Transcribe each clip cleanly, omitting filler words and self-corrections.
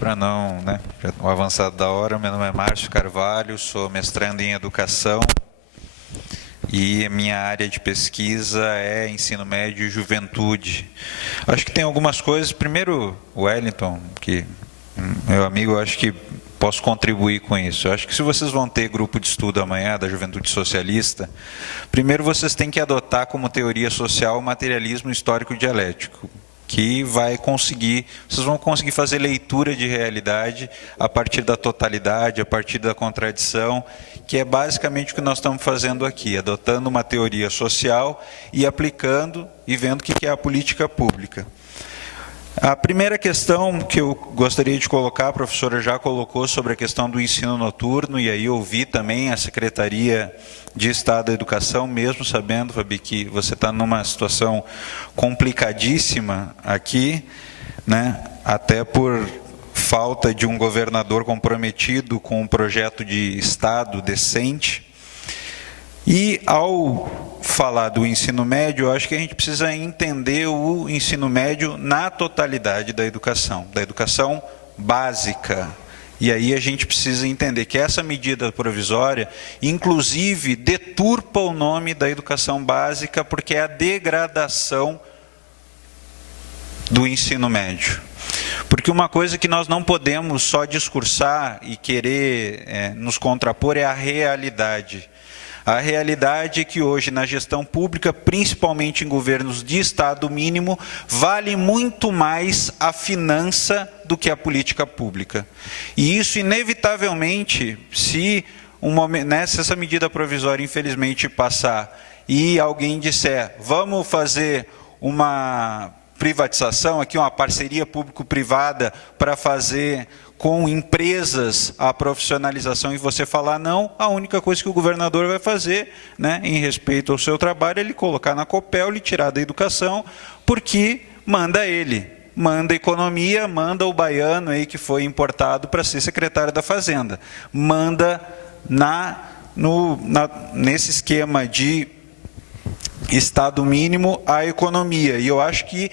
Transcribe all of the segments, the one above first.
para não, né, o avançado da hora, meu nome é Márcio Carvalho, sou mestrando em Educação e a minha área de pesquisa é ensino médio e juventude. Acho que tem algumas coisas, primeiro, o Wellington, que meu amigo, acho que posso contribuir com isso. Eu acho que se vocês vão ter grupo de estudo amanhã da Juventude Socialista, primeiro vocês têm que adotar como teoria social o materialismo histórico dialético, que vocês vão conseguir fazer leitura de realidade a partir da totalidade, a partir da contradição, que é basicamente o que nós estamos fazendo aqui, adotando uma teoria social e aplicando e vendo o que é a política pública. A primeira questão que eu gostaria de colocar, a professora já colocou sobre a questão do ensino noturno, e aí ouvi também a Secretaria de Estado da Educação, mesmo sabendo, Fabi, que você está numa situação complicadíssima aqui, né, até por falta de um governador comprometido com um projeto de Estado decente. E, ao falar do ensino médio, eu acho que a gente precisa entender o ensino médio na totalidade da educação básica. E aí a gente precisa entender que essa medida provisória, inclusive, deturpa o nome da educação básica, porque é a degradação do ensino médio. Porque uma coisa que nós não podemos só discursar e querer nos contrapor é a realidade. A realidade é que hoje, na gestão pública, principalmente em governos de Estado mínimo, vale muito mais a finança do que a política pública. E isso, inevitavelmente, se essa medida provisória, infelizmente, passar e alguém disser, vamos fazer uma privatização, aqui uma parceria público-privada para fazer com empresas a profissionalização, e você falar não, a única coisa que o governador vai fazer, né, em respeito ao seu trabalho, é ele colocar na Copel, lhe tirar da educação, porque manda ele, manda a economia, manda o baiano aí que foi importado para ser secretário da Fazenda, manda nesse esquema de Estado mínimo a economia, e eu acho que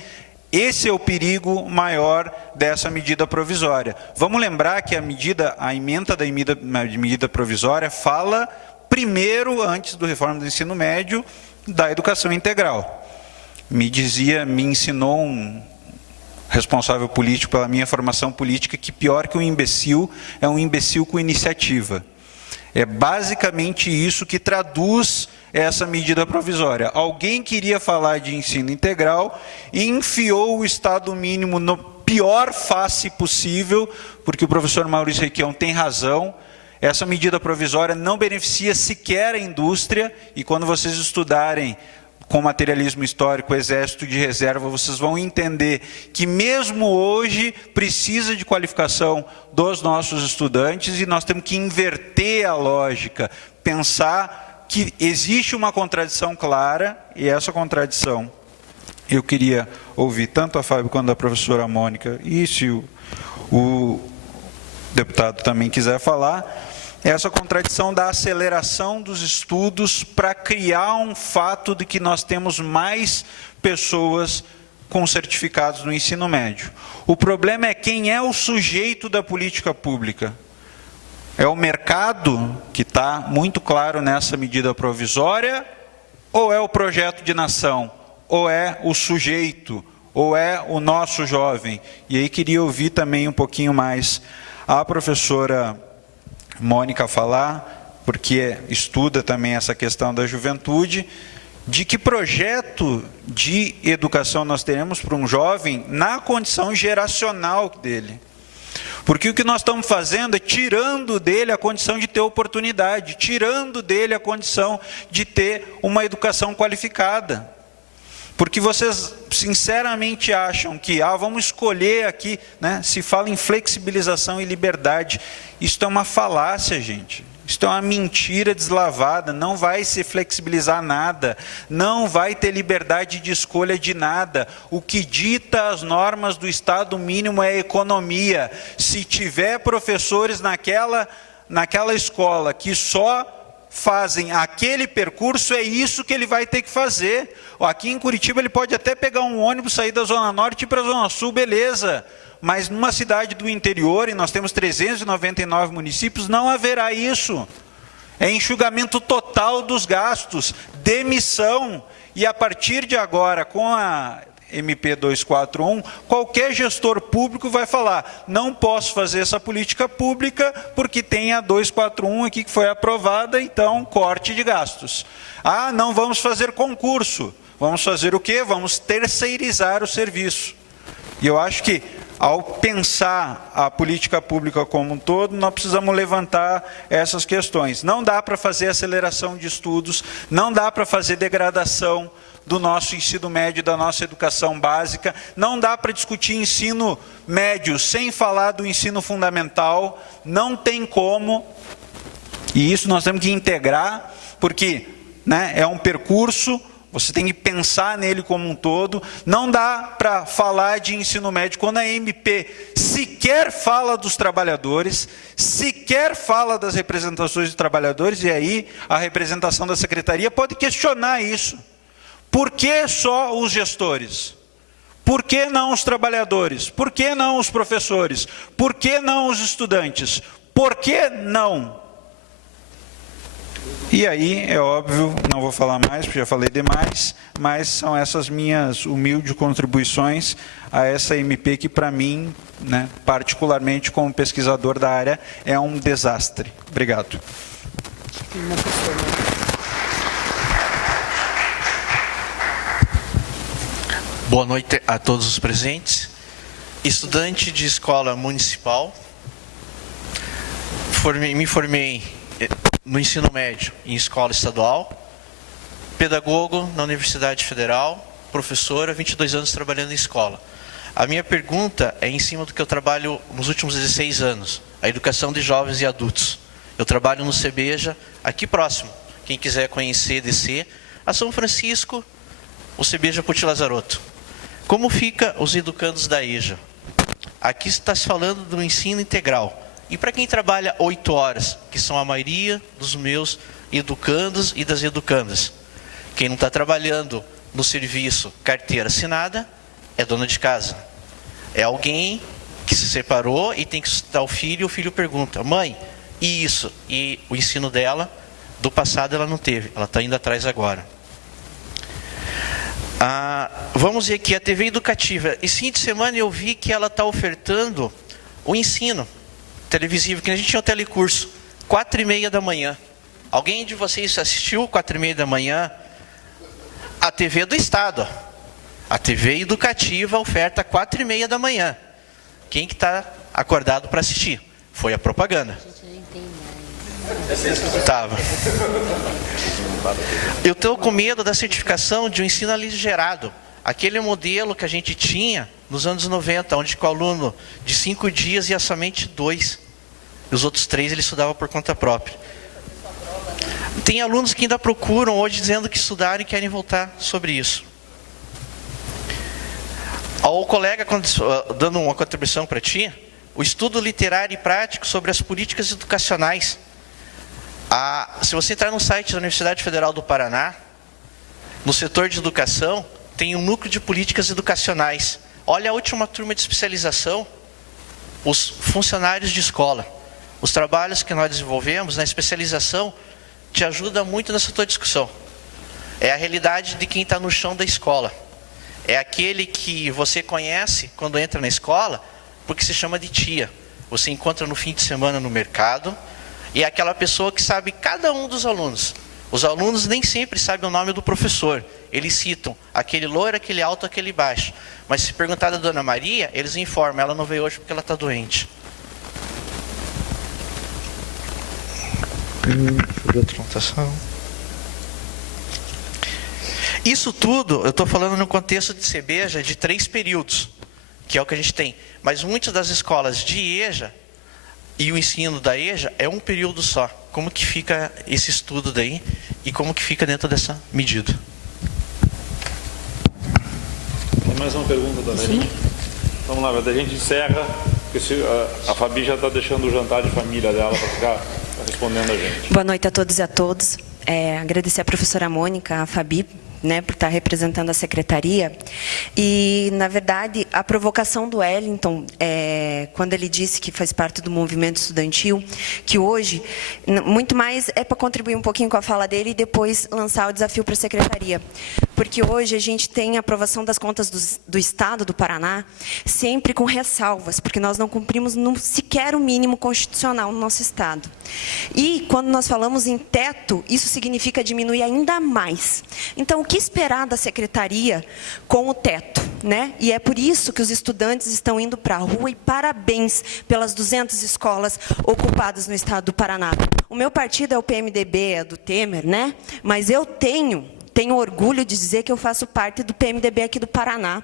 esse é o perigo maior dessa medida provisória. Vamos lembrar que a emenda da medida provisória fala primeiro, antes do reforma do ensino médio, da educação integral. Me ensinou um responsável político pela minha formação política que pior que um imbecil é um imbecil com iniciativa. É basicamente isso que traduz essa medida provisória. Alguém queria falar de ensino integral e enfiou o Estado mínimo no pior face possível, porque o professor Maurício Requião tem razão, essa medida provisória não beneficia sequer a indústria, e quando vocês estudarem com materialismo histórico, exército de reserva, vocês vão entender que mesmo hoje precisa de qualificação dos nossos estudantes, e nós temos que inverter a lógica, pensar que existe uma contradição clara, e essa contradição eu queria ouvir tanto a Fábio quanto a professora Mônica, e se o deputado também quiser falar, essa contradição da aceleração dos estudos para criar um fato de que nós temos mais pessoas com certificados no ensino médio. O problema é quem é o sujeito da política pública. É o mercado, que está muito claro nessa medida provisória, ou é o projeto de nação, ou é o sujeito, ou é o nosso jovem? E aí queria ouvir também um pouquinho mais a professora Mônica falar, porque estuda também essa questão da juventude, de que projeto de educação nós teremos para um jovem na condição geracional dele. Porque o que nós estamos fazendo é tirando dele a condição de ter oportunidade, tirando dele a condição de ter uma educação qualificada. Porque vocês sinceramente acham que, vamos escolher aqui, né, se fala em flexibilização e liberdade, isso é uma falácia, gente. Isso é uma mentira deslavada, não vai se flexibilizar nada, não vai ter liberdade de escolha de nada. O que dita as normas do Estado mínimo é a economia. Se tiver professores naquela escola que só fazem aquele percurso, é isso que ele vai ter que fazer. Aqui em Curitiba ele pode até pegar um ônibus, sair da Zona Norte e ir para a Zona Sul, beleza. mas numa cidade do interior, e nós temos 399 municípios, não haverá isso. É enxugamento total dos gastos, demissão, e a partir de agora, com a MP 241, qualquer gestor público vai falar, não posso fazer essa política pública porque tem a 241 aqui que foi aprovada, então corte de gastos. Ah, não vamos fazer concurso. Vamos fazer o quê? Vamos terceirizar o serviço. E eu acho que, ao pensar a política pública como um todo, nós precisamos levantar essas questões. Não dá para fazer aceleração de estudos, não dá para fazer degradação do nosso ensino médio, da nossa educação básica, não dá para discutir ensino médio sem falar do ensino fundamental, não tem como, e isso nós temos que integrar, porque é um percurso, você tem que pensar nele como um todo, não dá para falar de ensino médio quando a MP sequer fala dos trabalhadores, sequer fala das representações dos trabalhadores, e aí a representação da secretaria pode questionar isso. Por que só os gestores? Por que não os trabalhadores? Por que não os professores? Por que não os estudantes? Por que não? E aí, é óbvio, não vou falar mais, porque já falei demais, mas são essas minhas humildes contribuições a essa MP que, para mim, particularmente como pesquisador da área, é um desastre. Obrigado. Boa noite a todos os presentes. Estudante de escola municipal, me formei no ensino médio em escola estadual, pedagogo na Universidade Federal, professora, 22 anos trabalhando em escola. A minha pergunta é em cima do que eu trabalho nos últimos 16 anos, a educação de jovens e adultos. Eu trabalho no CEBEJA, aqui próximo, quem quiser conhecer, descer, a São Francisco, o CEBEJA Puti Lazaroto. Como fica os educandos da EJA? Aqui está se falando do ensino integral. E para quem trabalha 8 horas, que são a maioria dos meus educandos e das educandas, quem não está trabalhando no serviço carteira assinada, é dona de casa. É alguém que se separou e tem que sustentar o filho pergunta, mãe, e isso? E o ensino dela, do passado ela não teve, ela está indo atrás agora. Vamos ver aqui, a TV educativa. Esse fim de semana eu vi que ela está ofertando o ensino televisivo, que a gente tinha um telecurso, 4h30 da manhã. Alguém de vocês assistiu 4h30 da manhã? A TV do Estado, a TV educativa oferta 4h30 da manhã. Quem que está acordado para assistir? Foi a propaganda. Estava. Eu estou com medo da certificação de um ensino aligerado. Aquele modelo que a gente tinha nos anos 90, onde o aluno de 5 dias ia somente 2. E os outros 3 ele estudava por conta própria. Tem alunos que ainda procuram hoje dizendo que estudaram e querem voltar sobre isso. Ao colega, dando uma contribuição para ti, o estudo literário e prático sobre as políticas educacionais. Se você entrar no site da Universidade Federal do Paraná, no setor de educação, tem um núcleo de políticas educacionais. Olha a última turma de especialização, os funcionários de escola. Os trabalhos que nós desenvolvemos na especialização te ajuda muito nessa tua discussão. É a realidade de quem está no chão da escola. É aquele que você conhece quando entra na escola, porque se chama de tia. Você encontra no fim de semana no mercado, e é aquela pessoa que sabe cada um dos alunos. Os alunos nem sempre sabem o nome do professor. Eles citam aquele loiro, aquele alto, aquele baixo. Mas se perguntar da Dona Maria, eles informam, ela não veio hoje porque ela está doente. Isso tudo, eu estou falando no contexto de CEBEJA de 3 períodos, que é o que a gente tem. Mas muitas das escolas de EJA e o ensino da EJA é um período só. Como que fica esse estudo daí e como que fica dentro dessa medida? Tem mais uma pergunta também? Sim. Vamos lá, a gente encerra, porque a Fabi já está deixando o jantar de família dela para ficar respondendo a gente. Boa noite a todos e a todas. Agradecer a professora Mônica, a Fabi, né, por estar representando a secretaria. E, na verdade, a provocação do Wellington, quando ele disse que faz parte do movimento estudantil, que hoje, muito mais é para contribuir um pouquinho com a fala dele e depois lançar o desafio para a secretaria. Porque hoje a gente tem a aprovação das contas do Estado do Paraná, sempre com ressalvas, porque nós não cumprimos sequer o mínimo constitucional no nosso Estado. E, quando nós falamos em teto, isso significa diminuir ainda mais. Então, o que esperar da secretaria com o teto, né? E é por isso que os estudantes estão indo para a rua, e parabéns pelas 200 escolas ocupadas no Estado do Paraná. O meu partido é o PMDB, é do Temer, né? Mas eu tenho orgulho de dizer que eu faço parte do PMDB aqui do Paraná,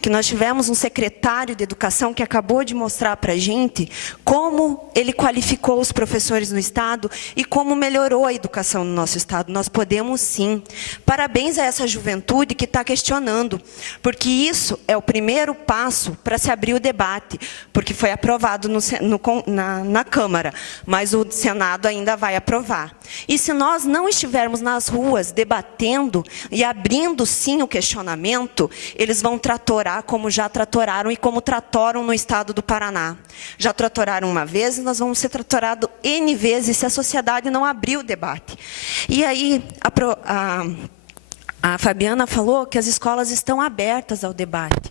que nós tivemos um secretário de Educação que acabou de mostrar para a gente como ele qualificou os professores no Estado e como melhorou a educação no nosso Estado. Nós podemos, sim. Parabéns a essa juventude que está questionando, porque isso é o primeiro passo para se abrir o debate, porque foi aprovado na Câmara, mas o Senado ainda vai aprovar. E se nós não estivermos nas ruas debatendo e abrindo, sim, o questionamento, eles vão tratorar como já tratoraram e como tratoram no Estado do Paraná. Já tratoraram uma vez e nós vamos ser tratorados N vezes se a sociedade não abrir o debate. E aí, a Fabiana falou que as escolas estão abertas ao debate.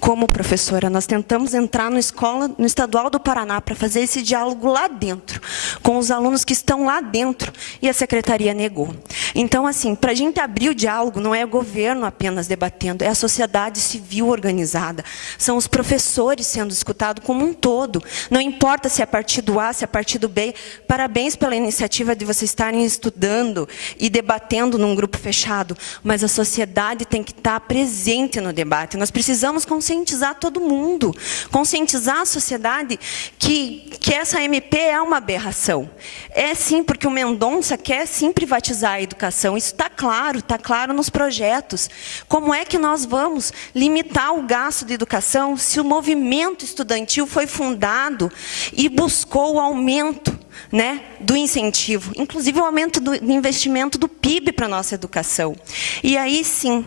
Como professora, nós tentamos entrar no Estadual do Paraná para fazer esse diálogo lá dentro, com os alunos que estão lá dentro, e a secretaria negou. Então, assim, para a gente abrir o diálogo, não é o governo apenas debatendo, é a sociedade civil organizada, são os professores sendo escutados como um todo. Não importa se é partido A, se é partido B, parabéns pela iniciativa de vocês estarem estudando e debatendo num grupo fechado, mas a sociedade tem que estar presente no debate. Nós precisamos conscientizar todo mundo, conscientizar a sociedade que essa MP é uma aberração. É sim, porque o Mendonça quer sim privatizar a educação, isso está claro nos projetos. Como é que nós vamos limitar o gasto de educação se o movimento estudantil foi fundado e buscou o aumento, né, do incentivo, inclusive o aumento do investimento do PIB para a nossa educação. E aí, sim,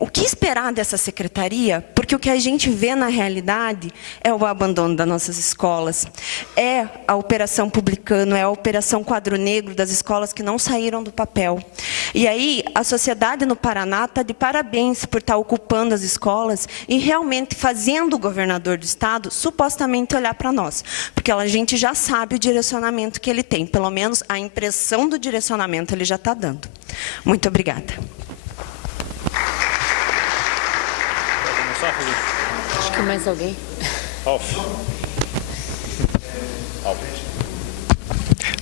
o que esperar dessa secretaria? Porque o que a gente vê na realidade é o abandono das nossas escolas, é a Operação Publicano, é a Operação Quadro Negro das escolas que não saíram do papel. E aí, a sociedade no Paraná está de parabéns por estar ocupando as escolas e realmente fazendo o governador do Estado supostamente olhar para nós, porque a gente já sabe o direcionamento que ele tem, pelo menos a impressão do direcionamento ele já está dando. Muito obrigada. Acho que mais alguém. Ralf.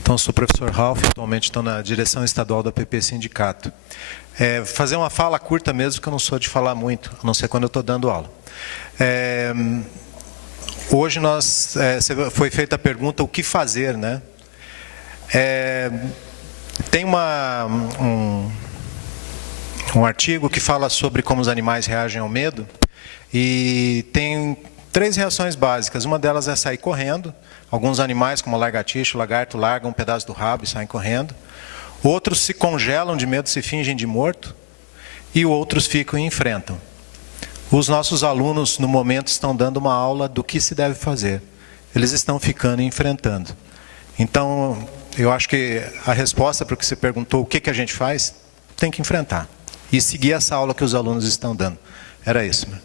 Então, sou o professor Ralf, atualmente estou na direção estadual da PP Sindicato. Fazer uma fala curta mesmo, que eu não sou de falar muito, a não ser quando eu estou dando aula. Hoje foi feita a pergunta, o que fazer, né? Tem um artigo que fala sobre como os animais reagem ao medo, e tem 3 reações básicas. Uma delas é sair correndo. Alguns animais, como o lagartixa, o lagarto, largam um pedaço do rabo e saem correndo. Outros se congelam de medo, se fingem de morto. E outros ficam e enfrentam. Os nossos alunos, no momento, estão dando uma aula do que se deve fazer. Eles estão ficando e enfrentando. Então, eu acho que a resposta para o que você perguntou, o que a gente faz, tem que enfrentar. E seguir essa aula que os alunos estão dando. Era isso, né?